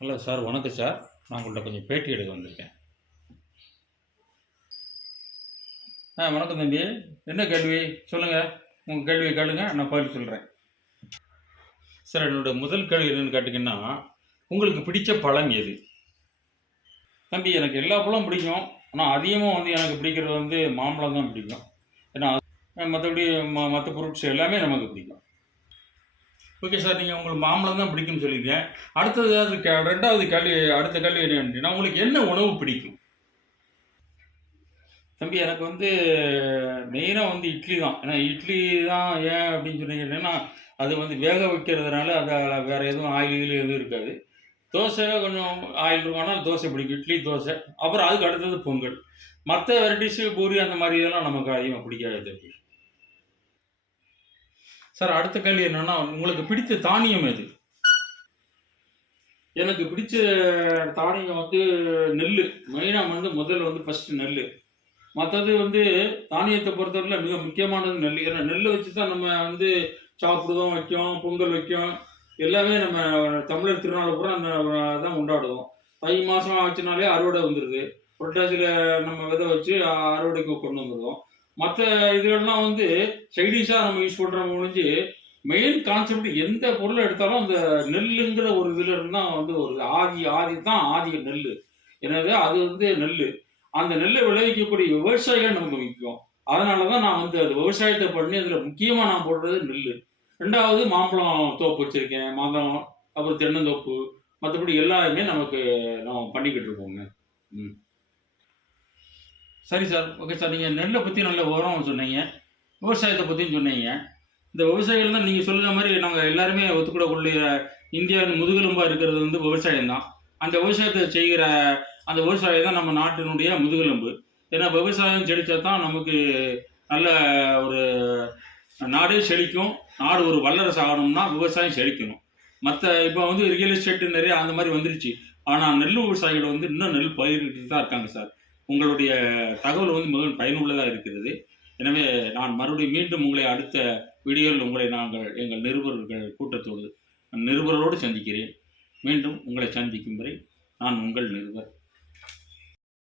Hello sir, வணக்கம் sir. நான் உங்கள்ட்ட கொஞ்சம் பேட்டி எடுக்க வந்திருக்கேன். வணக்கம் தம்பி. என்ன கேள்வி? சொல்லுங்க. உங்க கேள்விய கேளுங்க. நான் பதில் சொல்றேன். சார், என்னோட முதல் கேள்வி என்னன்னு கேட்டீங்கன்னா, உங்களுக்கு பிடிச்ச பழம் எது? தம்பி, எனக்கு எல்லா பழமும் பிடிக்கும். ஆனா அதிகமா எனக்கு பிடிக்கிறது மாம்பழம் தான் பிடிக்கும். ஏன்னா மத்தபடி மத்த ஃப்ரூட்ஸ் எல்லாமே நமக்கு பிடிக்கும். ஓகே சார், நீங்க உங்களுக்கு மாம்பழம் தான் பிடிக்கும்னு சொல்லியிருக்கீங்க. அடுத்தது 2வது கேள்வி, அடுத்த கேள்வி என்ன அப்படின்னா, உங்களுக்கு என்ன உணவு பிடிக்கும்? தம்பி, எனக்கு மெயினா இட்லி தான். ஏன்னா இட்லி தான். ஏன் அப்படின்னு சொன்னீங்கன்னா, அது வேக வைக்கிறதுனால அதில வேற எதுவும் ஆயில் கீயில் எதுவும் இருக்காது. தோசை கொஞ்சம் ஆயில் இருக்கும். ஆனா தோசை பிடிக்கும். இட்லி, தோசை. அப்புறம் அதுக்கு அடுத்தது பொங்கல். மத்த வெரைட்டீஸு பூரி அந்த மாரி இதெல்லாம் நமக்கு அதிகமா பிடிக்காது தம்பி. சார், அடுத்த கேள்வி என்னன்னா, உங்களுக்கு பிடித்த தானியம் எது? எனக்கு பிடிச்ச தானியம் நெல்லு. மெயினா முதல்ல ஃபர்ஸ்ட்டு நெல்லு. மத்தது தானியத்த பொறுத்தவரையில மிக முக்கியமானது நெல்லு. ஏன்னா நெல்ல வச்சு தான் நம்ம சாப்பிடுறோம், வைக்கோம், பொங்கல் வைக்கோம். எல்லாமே நம்ம தமிழர் திருநாள பூரா தான் கொண்டாடுவோம். தை மாசம் ஆச்சுனாலே அறுவடை வந்துருது. புரட்டாசியில நம்ம விதை வச்சு அறுவடைக்கு கொண்டு வந்துருவோம். மத்த இதுகள்லாம் சைட் டிஷ்ஷா நம்ம யூஸ் பண்றோமே ஒழிஞ்சு, மெயின் கான்செப்ட் எந்த பொருள எடுத்தாலும் அந்த நெல்லுங்கிற ஒரு இதுல இருந்து தான் வருது. ஆதி ஆதி தான் ஆதி நெல்லு. எனவே அது நெல்லு. அந்த நெல்லை விளைவிக்கக்கூடிய விவசாயிகள் நமக்கு முக்கியம். அதனால தான் நான் அது விவசாயத்த பண்ணி அதில முக்கியமா நான் போடுறது நெல்லு. 2வது மாம்பழம் தோப்பு வச்சிருக்கேன். மாம்பழம், அப்புறம் தென்னந்தோப்பு. மத்தபடி எல்லாமே நமக்கு நாம் பண்ணிக்கிட்டு இருக்கோங்க. ம். சரி சார். Okay sir. நீங்க நெல்ல பத்தி நல்ல விவரமா சொன்னீங்க. விவசாயத்த பத்தியும் சொன்னீங்க. இந்த விவசாயிகள் தான் நீங்க சொல்லுற மாரி நாங்க எல்லாருமே ஒத்துக்கிடக்கூடிய இந்தியாவின் முதுகெலும்பா இருக்கிறது விவசாயம் தான். அந்த விவசாயத்த செய்கிற அந்த விவசாயி தான் நம்ம நாட்டினுடைய முதுகெலும்பு. ஏன்னா விவசாயம் செழிச்சா தான் நமக்கு நல்ல ஒரு நாடே செழிக்கும். நாடு ஒரு வல்லரசு ஆகணும்னா விவசாயம் செழிக்கணும். மத்த இப்ப ரியல் எஸ்டேட் நெறைய அந்த மாரி வந்துருச்சு. ஆனா நெல் விவசாயிகள் இன்னும் நெல் பயிரிட்டுட்டு தான் இருக்காங்க சார். உங்களுடைய தகவல் மிகவும் பயனுள்ளதா இருக்கிறது. எனவே நான் மறுபடியும் மீண்டும் உங்களை அடுத்த வீடியோவில் உங்களை நாங்கள் எங்கள் நிருபரோடு சந்திக்கிறேன். மீண்டும் உங்களை சந்திக்கும் வரை நான் உங்கள் நிருபர்.